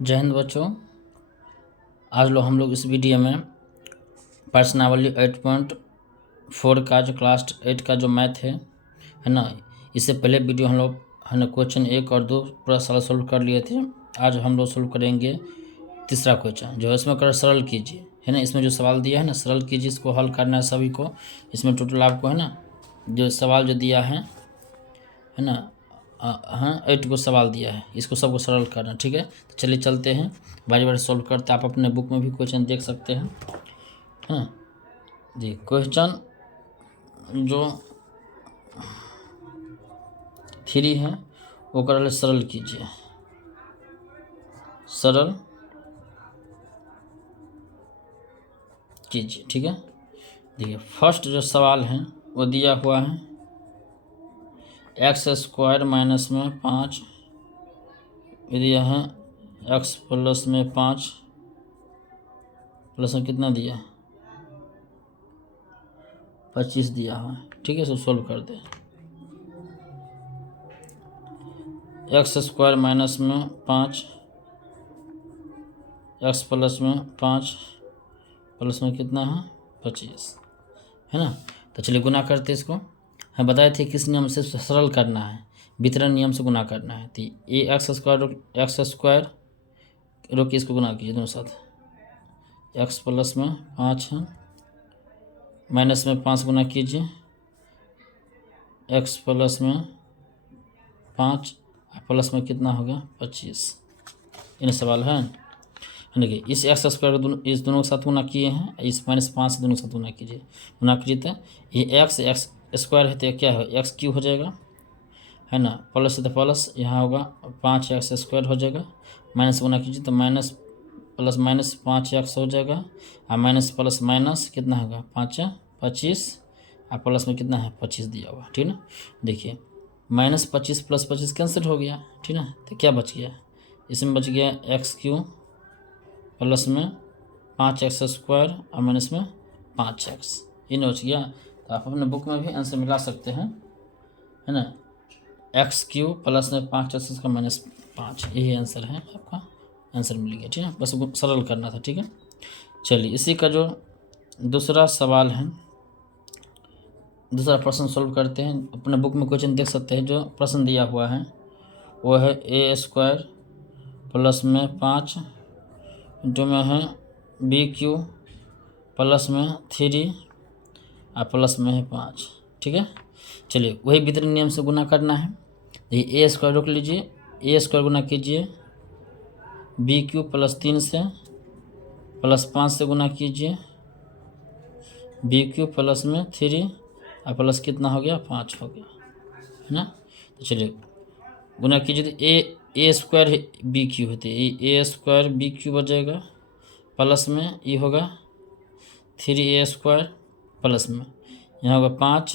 जय हिंद बच्चों। आज हम लोग इस वीडियो में प्रश्नावली 8.4 का जो क्लास 8 का जो मैथ है ना, इससे पहले वीडियो हम लोग है ना क्वेश्चन 1 और 2 पूरा सारा सोल्व कर लिए थे। आज हम लोग सोल्व करेंगे तीसरा क्वेश्चन, जो इसमें कर सरल कीजिए, है ना। इसमें जो सवाल दिया है ना, सरल कीजिए, इसको हल करना है सभी को। इसमें टोटल आपको है ना जो सवाल जो दिया है ना, हाँ 8 को सवाल दिया है, इसको सबको सरल करना, ठीक है। तो चलिए चलते हैं, बारी बारी सोल्व करते हैं। आप अपने बुक में भी क्वेश्चन देख सकते हैं, हाँ जी। क्वेश्चन जो 3 है वो कर सरल कीजिए, सरल कीजिए, ठीक है। देखिए फर्स्ट जो सवाल है वो दिया हुआ है x² माइनस में 5 दिया है, x प्लस में 5 प्लस में कितना दिया है 25 दिया हुआ है, ठीक है। इसको सोल्व कर दे। x² माइनस में 5 x प्लस में 5 प्लस में कितना है 25, है ना। तो चलिए गुना करते इसको। हम बताए थे किस नियम से सरल करना है, वितरण नियम से गुना करना है। तो ये x² रोक इसको गुना कीजिए दोनों साथ, x प्लस में 5 है, माइनस में 5 गुना कीजिए, x प्लस में 5 प्लस में कितना होगा 25। इन सवाल है। देखिए इस x² को इस दोनों के साथ गुना किए हैं, इस -5 से दोनों के साथ गुना कीजिए, गुना कीजिए तो ये x² है तो क्या है x³ हो जाएगा, है ना। प्लस है तो प्लस यहाँ होगा 5x² हो जाएगा, माइनस गुना कीजिए तो माइनस प्लस माइनस 5x हो जाएगा, और माइनस प्लस माइनस कितना होगा 5 25, और प्लस में कितना है 25 दिया हुआ, ठीक ना। देखिए -25 प्लस 25 कैंसिल हो गया, ठीक ना। तो क्या बच गया, इसमें बच गया x³ प्लस में 5x² और माइनस में 5x, ये बच गया। तो आप अपने बुक में भी आंसर मिला सकते हैं, है ना। x³ प्लस में 5x का -5, यही आंसर है आपका, आंसर मिल गया, ठीक है। बस सरल करना था, ठीक है। चलिए इसी का जो दूसरा सवाल है, दूसरा प्रश्न सोल्व करते हैं। अपने बुक में क्वेश्चन देख सकते हैं, जो प्रश्न दिया हुआ है वो है a² प्लस में 5 जो में है bq प्लस में 3 और प्लस में है 5, ठीक है। चलिए वही वितरण नियम से गुना करना है। ये a² रोक लीजिए, a² गुना कीजिए bq प्लस 3 से, प्लस 5 से गुना कीजिए bq प्लस में 3 और प्लस कितना हो गया 5 हो गया, है ना। तो चलिए गुना कीजिए तो a² bq होते a² bq बचेगा, प्लस में ये होगा 3a² प्लस में यहाँ होगा 5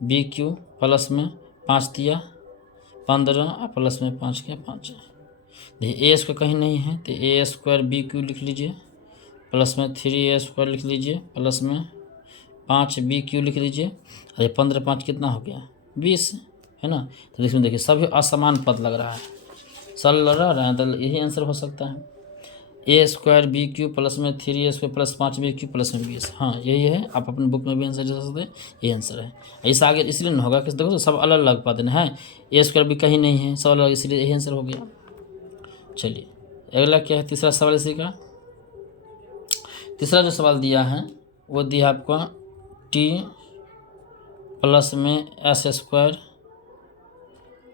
bq प्लस में 5 दिया 15 और प्लस में 5 क्या 5 है। देखिए a² कहीं नहीं है तो a² bq लिख लीजिए, प्लस में 3a² लिख लीजिए, प्लस में 5 bq लिख लीजिए, और ये 15 5 कितना हो गया 20, है ना। तो इसमें देखिए सभी असमान पद लग रहा है, सरल लग रहा है, तो यही आंसर हो सकता है a² bq प्लस में 3a² प्लस 5 bq प्लस में 20, हाँ यही है। आप अपने बुक में भी आंसर दे सकते हैं, ये आंसर है। इस आगे इसलिए नहीं होगा कि देखो तो सब अलग अलग पद है, a² भी कहीं नहीं है, सब अलग, इसलिए यही आंसर हो गया। चलिए अगला क्या है, तीसरा सवाल इसी का। तीसरा जो सवाल दिया है वो दिया आपको t प्लस में s²,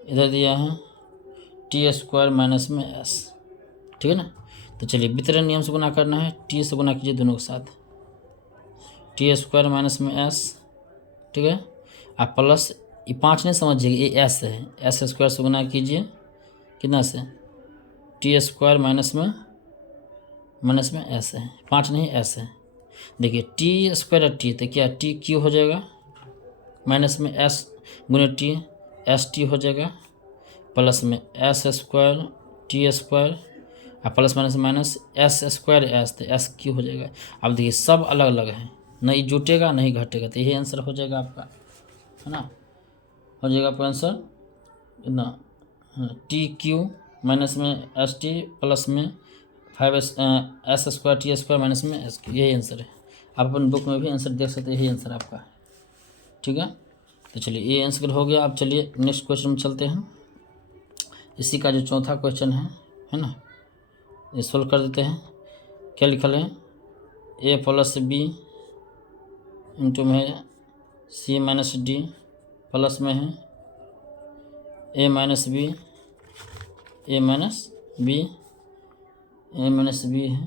इधर दिया है t² माइनस में s, ठीक है ना। तो चलिए वितरण नियम से गुना करना है, t से गुना कीजिए दोनों के साथ, t² माइनस में s, ठीक है। आप प्लस ये 5 नहीं समझिएगा, ये s है, s² से गुना कीजिए कितना से t² माइनस में s है, 5 नहीं s है। देखिए t² और t तो क्या tq हो जाएगा, माइनस में s गुने t st हो जाएगा, प्लस में s² t² और plus minus minus s² s तो sq हो जाएगा। अब देखिए सब अलग अलग है, नहीं जुटेगा नहीं घटेगा, तो यही आंसर हो जाएगा आपका, है ना। हो जाएगा आपका आंसर ना, tq माइनस में एस टी प्लस में 5s² t² माइनस में s, यही आंसर है। आप अपन बुक में भी आंसर देख सकते हैं, यही आंसर आपका है। ठीक है, तो चलिए ये आंसर हो गया। अब चलिए नेक्स्ट क्वेश्चन में चलते हैं। इसी का जो चौथा क्वेश्चन है ना, ये सोल्व कर देते हैं। क्या लिखल है, a + b इंटू में है c - d प्लस में है a - b है,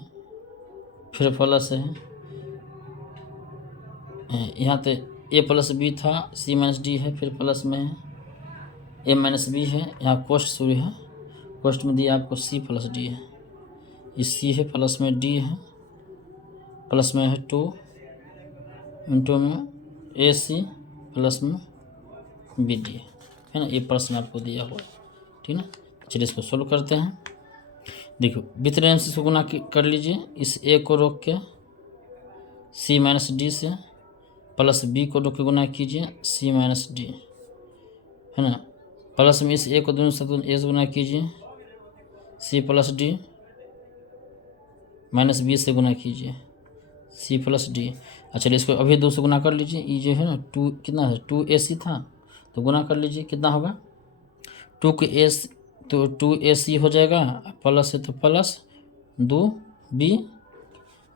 फिर प्लस है यहाँ तो a + b था, c - d है, फिर प्लस में है a - b है। यहाँ कोष्ट शुरू है, कोष्ट में दिया आपको c + d है, ये c है, प्लस में d है, प्लस में है 2 इंटू में ac प्लस में bd है ना। ये प्रश्न आपको दिया हुआ है, ठीक है। चलिए इसको सोल्व करते हैं। देखो वितरण से गुना कर लीजिए, इस a को रोक के c - d से, प्लस b को रोक के गुना कीजिए c - d है ना, प्लस में इस a को दोनों साथ a से गुना कीजिए c + d, माइनस b से गुना कीजिए c + d। अच्छा इसको अभी 2 से गुना कर लीजिए, ये जो है ना 2 कितना है 2ac था, तो गुना कर लीजिए कितना होगा 2 के ac, तो 2ac हो जाएगा, प्लस है तो प्लस 2b,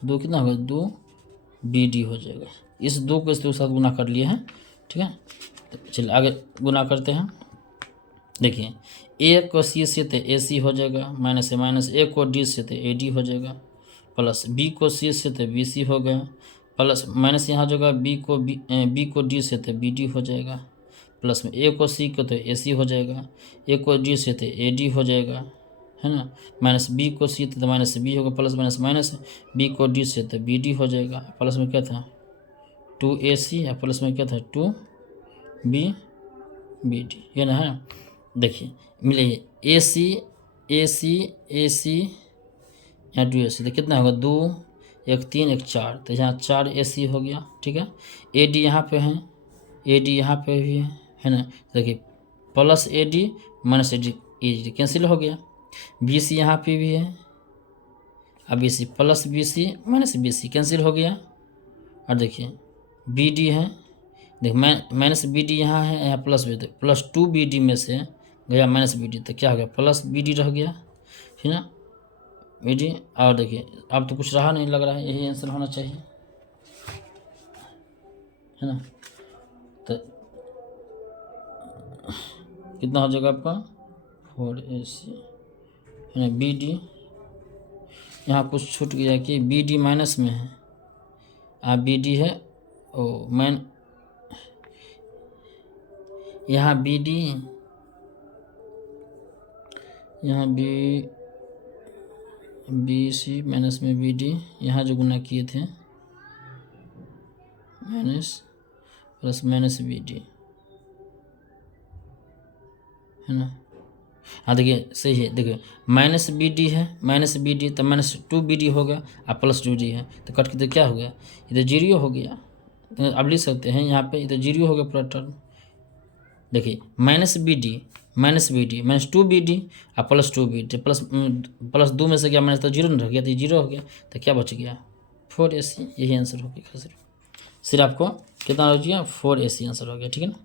2 कितना होगा 2bd हो जाएगा। इस 2 को इसके साथ गुना कर लिए हैं, ठीक है। तो चलिए आगे गुना करते हैं। देखिए a को c से तो ac हो जाएगा, माइनस से माइनस, a को d से तो ad हो जाएगा, प्लस b को c से तो bc हो गया, प्लस माइनस यहाँ जो होगा b को d से तो bd हो जाएगा, प्लस में a को c को तो ac हो जाएगा, a को d से तो ad हो जाएगा, है ना, माइनस b को c तो माइनस b होगा, प्लस माइनस माइनस b को d से तो bd हो जाएगा, प्लस में क्या था 2ac या प्लस में क्या था 2bd, ये ना है। देखिए मिले ac यहाँ 2ac, तो कितना होगा 2 1 3 1 4, तो यहाँ 4ac हो गया, ठीक है। ad यहाँ पे है, ad यहाँ पे भी है ना, देखिए plus ad minus ad cancel हो गया, bc यहाँ पे भी है, अब bc plus bc minus bc cancel हो गया, और देखिए bd है, देख माइनस bd यहाँ है, यहाँ प्लस bd, प्लस 2bd में से गया माइनस bd, तो क्या हो गया प्लस bd रह गया, है ना bd। और देखिए अब तो कुछ रहा नहीं लग रहा है, यही आंसर होना चाहिए, है ना। तो कितना हो जाएगा आपका 4ac है ना, bd यहाँ कुछ छूट गया कि bd माइनस में है, bd है ओ मैन, यहाँ bd, यहाँ bc माइनस में bd, यहाँ जो गुना किए थे माइनस प्लस माइनस bd है ना। हाँ देखिए सही है, देखिए माइनस bd है, माइनस bd तो माइनस 2bd होगा, और प्लस 2d है, तो कट के तो क्या हो गया इधर 0 हो गया, तो अब लिख सकते हैं यहाँ पे इधर 0 हो गया पूरा टर्म। देखिए माइनस bd माइनस 2bd और प्लस 2bd, प्लस 2 में से क्या माइनस तो 0 नहीं रह गया, तो 0 हो गया, तो क्या बच गया 4ac, यही आंसर हो गया। सिर्फ आपको कितना हो गया 4ac आंसर हो गया, ठीक है ना।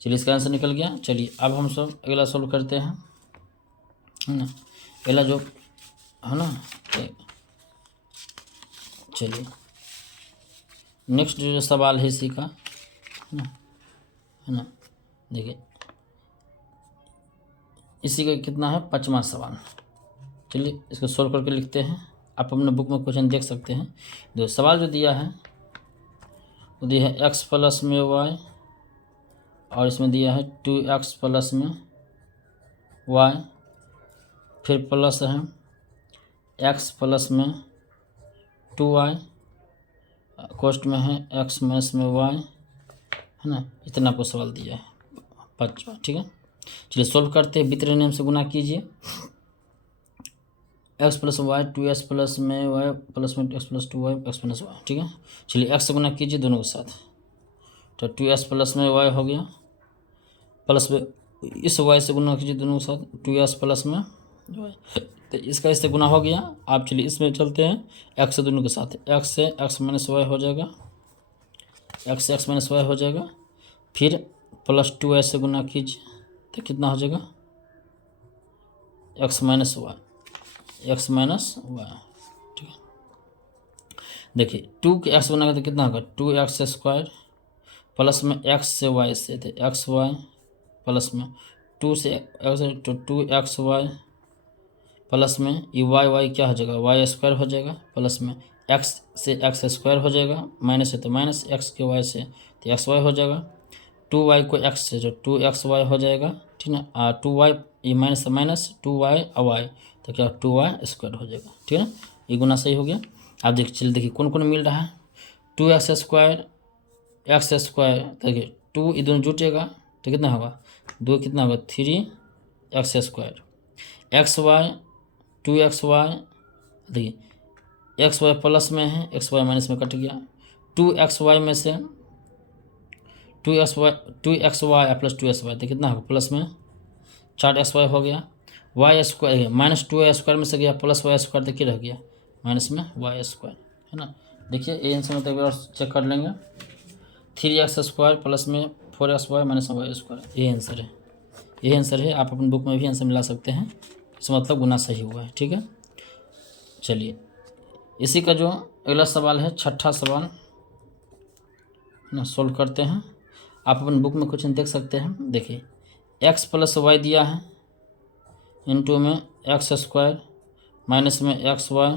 चलिए इसका आंसर निकल गया। चलिए अब हम सब अगला सोल्व करते हैं, है ना, अगला जो है ना, चलिए नेक्स्ट जो सवाल है इसी का, है ना, देखिए इसी का कितना है 5वां सवाल। चलिए इसको सोल्व करके लिखते हैं, आप अपने बुक में क्वेश्चन देख सकते हैं। जो सवाल जो दिया है वो दिया है x प्लस में y, और इसमें दिया है 2x प्लस में y, फिर प्लस है x प्लस में 2y, कोष्ट में है x माइनस में y, है ना। इतना आपको सवाल दिया है 5वां, ठीक है। चलिए सोल्व करते हैं। वितरण नियम से गुना कीजिए, x plus y 2x plus में y प्लस में x plus 2y x plus y, ठीक है। चलिए x से गुना कीजिए दोनों के साथ, तो 2x प्लस में y हो गया, प्लस में इस y से गुना कीजिए दोनों के साथ 2x प्लस में तो इसका इससे गुना हो गया। आप चलिए इसमें चलते हैं एक्स से दोनों के साथ, एक्स से एक्स माइनस वाई हो जाएगा, एक्स से एक्स माइनस वाई हो जाएगा, फिर प्लस 2y से गुना कीजिए तो कितना हो जाएगा x minus y, x minus y. ठीक है, देखिए 2 के एक्स बनाएगा तो कितना होगा 2x स्क्वायर प्लस में एक्स से वाई से थे एक्स वाई प्लस में 2 से एक्स तो 2xy प्लस में ये वाई क्या हो जाएगा वाई स्क्वायर हो जाएगा, प्लस में एक्स से एक्स स्क्वायर हो जाएगा, माइनस है तो माइनस एक्स के वाई से तो एक्स वाई हो जाएगा, 2y को x से जो 2xy हो जाएगा। ठीक है ना, 2y ये माइनस से माइनस 2y वाई तो क्या 2y स्क्वायर हो जाएगा। ठीक है ना, ये गुना सही हो गया। आप देखिए चलिए देखिए कौन कौन मिल रहा है 2x स्क्वायर एक्स स्क्वायर, देखिए 2 ये दोनों जुटेगा तो कितना होगा 2 कितना होगा 3x square, x Y 2xy, देखिए xy प्लस में है xy माइनस में कट गया, 2xy में से 2xy प्लस 2xy तो कितना होगा प्लस में 4xy हो गया, Y square minus 2y square में से गया प्लस वाई स्क्वायर तो क्या रह गया माइनस में वाई स्क्वायर, है ना। देखिए ये आंसर में तो एक बार चेक कर लेंगे 3x स्क्वायर प्लस में 4xy माइनस वाई स्क्वायर, ये आंसर है, यही आंसर है। आप अपनी बुक में भी आंसर मिला सकते हैं, इसका मतलब गुना सही हुआ है। ठीक है, चलिए इसी का जो अगला सवाल है छठा सवाल ना सोल्व करते हैं। आप अपनी बुक में क्वेश्चन देख सकते हैं, देखिए x प्लस वाई दिया है इंटू में एक्स स्क्वायर माइनस में एक्स वाई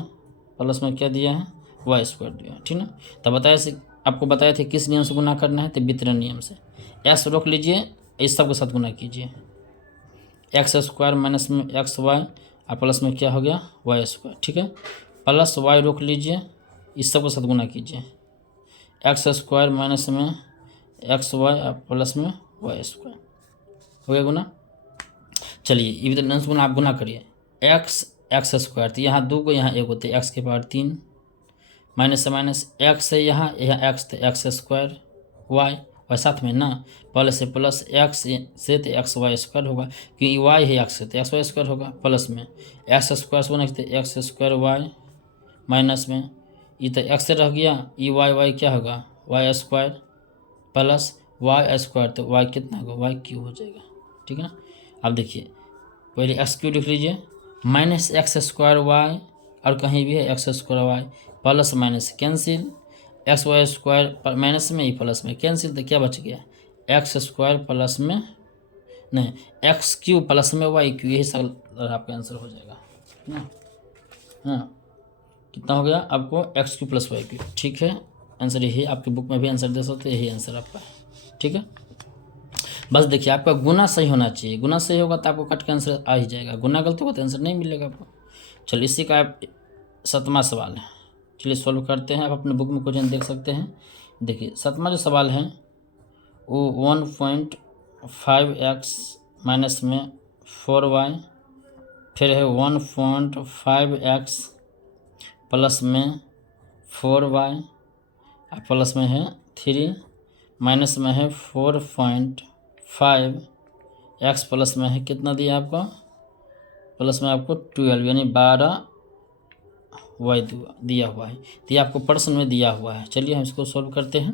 प्लस में क्या दिया है वाई स्क्वायर दिया है। ठीक ना, तब आपको बताया थे किस नियम से गुना करना है, तो वितरण नियम से। एक्स रोक लीजिए, इस सब के साथ गुना कीजिए, एक्स स्क्वायर माइनस में एक्स वाई और प्लस में क्या हो गया वाई स्क्वायर। ठीक है, प्लस वाई रोक लीजिए, इस सब के साथ गुना कीजिए, एक्स स्क्वायर माइनस में एक्स वाई और प्लस में वाई स्क्वायर हो गया गुना। चलिए ये वितरण गुना आप गुना करिए, एक्स स्क्वायर तो यहाँ 2 को यहाँ 1 होते एक्स के पावर 3 माइनस से माइनस एक्स है यहाँ एक्स तो एक्स स्क्वायर वाई और साथ में ना प्लस से प्लस एक्स से तो एक्स वाई स्क्वायर होगा, क्योंकि वाई है एक्स से तो एक्स वाई स्क्वायर होगा, प्लस में एक्स स्क्वायर से बना एक्स स्क्वायर वाई माइनस में ये तो एक्स रह गया, ये वाई क्या होगा y square plus y square तो वाई कितना होगा वाई क्यूब हो जाएगा। ठीक है ना, अब देखिए पहले एक्स क्यूब लिख लीजिए माइनस एक्स स्क्वायर वाई और कहीं भी है x square y plus minus cancel, x y square minus में ही प्लस में कैंसिल तो क्या बच गया एक्स स्क्वायर प्लस में नहीं एक्स क्यूब प्लस में वाई क्यूब, यही सब आपका आंसर हो जाएगा ना। हाँ कितना हो गया आपको x cube plus y cube. ठीक है, आंसर यही आपकी बुक में भी आंसर दे सकते हैं, यही आंसर आपका है। ठीक है, बस देखिए आपका गुना सही होना चाहिए, गुना सही होगा तो आपको कट के आंसर आ ही जाएगा, गुना गलत होगा तो आंसर नहीं मिलेगा आपको। चलिए इसी का 7वां सवाल है, चलिए सॉल्व करते हैं। आप अपने बुक में क्वेश्चन देख सकते हैं। देखिए 7वां जो सवाल है वो 1.5x माइनस में 4y फिर है 1.5x प्लस में 4y और प्लस में है 3 माइनस में है 4.5x प्लस में है कितना दिया आपको प्लस में आपको 12 यानी 12y दिया हुआ है, तो ये आपको प्रश्न में दिया हुआ है। चलिए हम इसको सॉल्व करते हैं।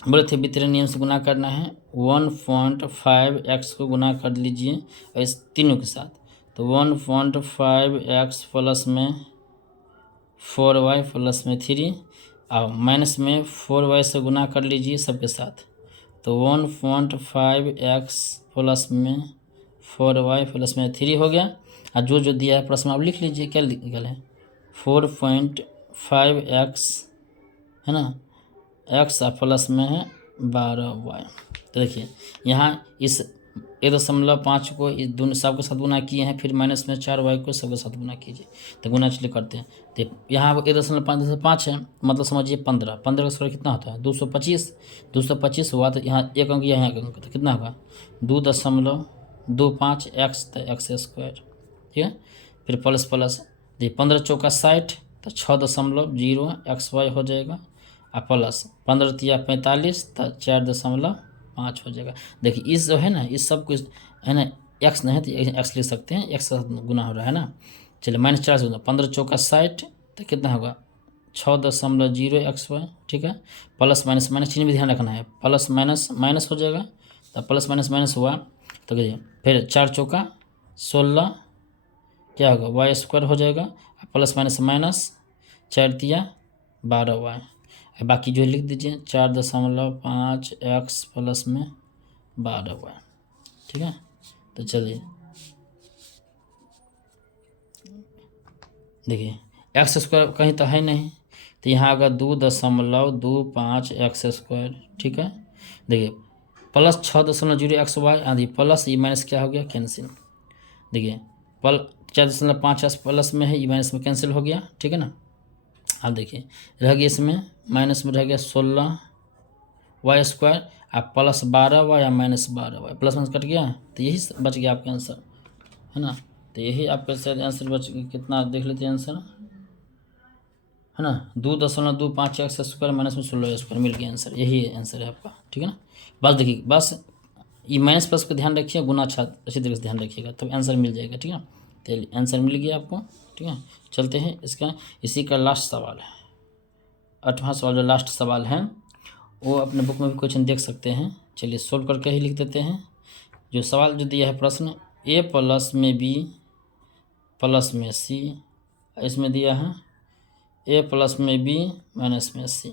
बोले थे वितरण नियम से गुना करना है, 1.5x को गुना कर लीजिए इस तीनों के साथ, तो 1.5x प्लस में 4y प्लस में 3 और माइनस में 4y से गुना कर लीजिए सबके साथ, तो 1.5x प्लस में 4y प्लस में 3 हो गया। और जो दिया है प्रश्न आप लिख लीजिए क्या निकल है 4.5x है ना x प्लस में है 12y। तो देखिए यहाँ इस 1.5 को इस दोनों सबके साथ गुना किए हैं, फिर माइनस में 4y को सबके साथ गुना कीजिए, तो गुना चलिए करते हैं। तो यहाँ 1.5 है मतलब समझिए 15 का स्क्वायर कितना होता है 225 हुआ, तो यहाँ एक अंक यहाँ एक अंक तो कितना होगा 2.25x तो एक्स स्क्वायर। ठीक है, फिर प्लस प्लस 15 चौका 60 तो 6.0 XY हो जाएगा और प्लस 15 तिया 45 तो 4.5 हो जाएगा। देखिए इस जो है ना इस सब कुछ है ना एक्स नहीं है तो एक्स लिख सकते हैं, एक्स का गुना हो रहा है ना। चलिए -4 से 15 चौका 60 तो कितना होगा 6.0 ठीक है। प्लस माइनस माइनस चीज़ में ध्यान रखना है, प्लस माइनस माइनस हो जाएगा, तो प्लस माइनस माइनस हुआ तो फिर 4 चौका 16 क्या होगा y² हो जाएगा, प्लस माइनस माइनस 4 तिया 12y, बाकी जो लिख दीजिए 4.5 x प्लस में 12y, ठीक है। तो चलिए देखिए x² कहीं तो है नहीं, तो यहाँ आएगा 2.25 x², ठीक है। देखिए प्लस 6.0 xy आदि प्लस ई माइनस क्या हो गया कैंसिल। देखिए 4.5 x प्लस में है, ई माइनस में कैंसिल हो गया, ठीक है ना। अब देखिए रह गया इसमें माइनस में रह गया 16y² आप प्लस 12y या -12y, प्लस माइनस कट गया तो यही बच गया आपका आंसर, है ना। तो यही आपका शायद आंसर बच गया, कितना देख लेते हैं आंसर, है ना 2.25 x² माइनस में 16y² मिल गया आंसर, यही आंसर है आपका, ठीक है ना। बस देखिए बस ये माइनस प्लस को ध्यान रखिए, गुना अच्छा अच्छी तरीके से ध्यान रखिएगा तो आंसर मिल जाएगा, ठीक है। तो आंसर मिल गया आपको, ठीक है। चलते हैं इसका इसी का लास्ट सवाल है, 8वां सवाल जो लास्ट सवाल है वो अपने बुक में भी क्वेश्चन देख सकते हैं। चलिए सोल्व करके ही लिख देते हैं। जो सवाल जो दिया है प्रश्न a प्लस में b प्लस में c, इसमें दिया है a प्लस में b माइनस में c,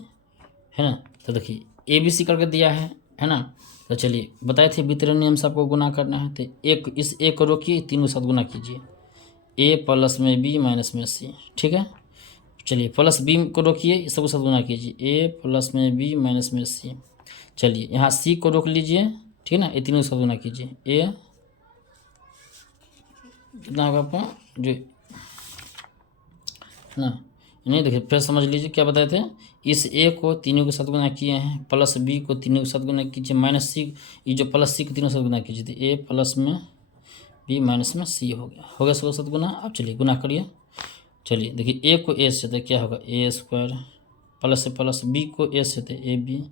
है ना। तो देखिए ए बी सी करके दिया है ना। तो चलिए बताए थे वितरण नियम से आपको गुना करना है, तो एक इस एक को रोकिए, तीनों साथ गुना कीजिए, a प्लस में b माइनस में c, ठीक है। चलिए प्लस b को रोकिए, इस सबको साथ गुना कीजिए, a प्लस में b माइनस में c। चलिए यहाँ c को रोक लीजिए, ठीक है ना, ये तीनों साथ गुना कीजिए, a कितना होगा आपको जो, है ना। नहीं देखिए फिर समझ लीजिए क्या बताए थे, इस a को तीनों के साथ गुना किए हैं, प्लस b को तीनों के साथ गुना कीजिए, माइनस c ये जो प्लस c को तीनों के साथ गुना कीजिए, तो a प्लस में b माइनस में c हो गया सबके साथ गुना। अब चलिए गुना करिए। चलिए देखिए a को a से तो क्या होगा a² प्लस से प्लस b को a से तो ab,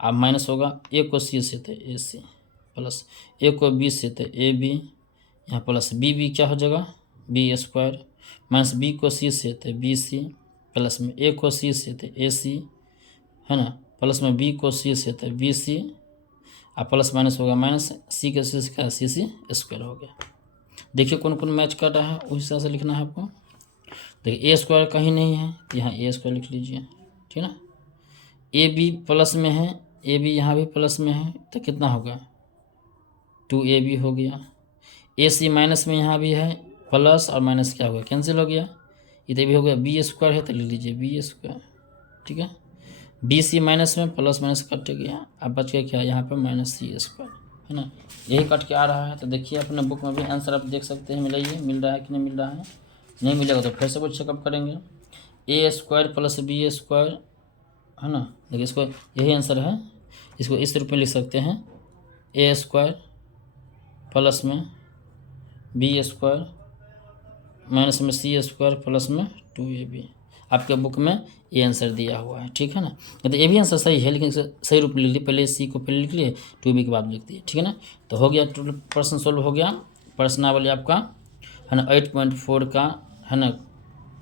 अब माइनस होगा a को c से तो ac प्लस a को b से तो ab, यहाँ प्लस b क्या हो जाएगा b² माइनस b को c से तो bc प्लस में a को c से तो ac, है ना, प्लस में b को c से तो bc, और प्लस माइनस होगा माइनस c के c से क्या cc² हो गया। देखिए कौन कौन मैच कर रहा है उस हिसाब से लिखना है आपको। देखिए a² कहीं नहीं है तो यहाँ a² लिख लीजिए, ठीक है ना। ab प्लस में है, ab यहाँ भी प्लस में है तो कितना होगा 2ab हो गया। ac माइनस में यहाँ भी है, प्लस और माइनस क्या होगा कैंसिल हो गया, इधर भी हो गया b² है तो लिख लीजिए b², ठीक है। bc माइनस में प्लस माइनस कट गया, अब बच गया क्या यहाँ पर -c², है ना। यही कट के आ रहा है। तो देखिए अपने बुक में भी आंसर आप देख सकते हैं, मिल रहा है कि नहीं मिल रहा है, नहीं मिलेगा तो फिर से कुछ चेकअप करेंगे। a² प्लस b², है ना। देखिए इसको यही आंसर है, इसको इस रूप में लिख सकते हैं a² प्लस में b² माइनस में c² प्लस में 2ab। आपके बुक में ये आंसर दिया हुआ है, ठीक है ना। तो ये भी आंसर सही है, लेकिन सही रूप में लिख लिए, पहले सी को पहले लिख लिए 2b के बाद लिख दिए, ठीक है ना। तो हो गया, टोटल प्रश्न सोल्व हो गया। प्रश्नावली आपका है ना 8.4 का है ना,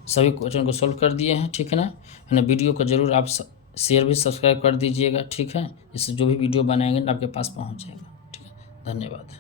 सभी क्वेश्चन को सोल्व कर दिए हैं, ठीक है ना। वीडियो को जरूर आप शेयर भी सब्सक्राइब कर दीजिएगा, ठीक है, इससे जो भी वीडियो बनाएंगे आपके पास पहुँच जाएगा, ठीक है। धन्यवाद।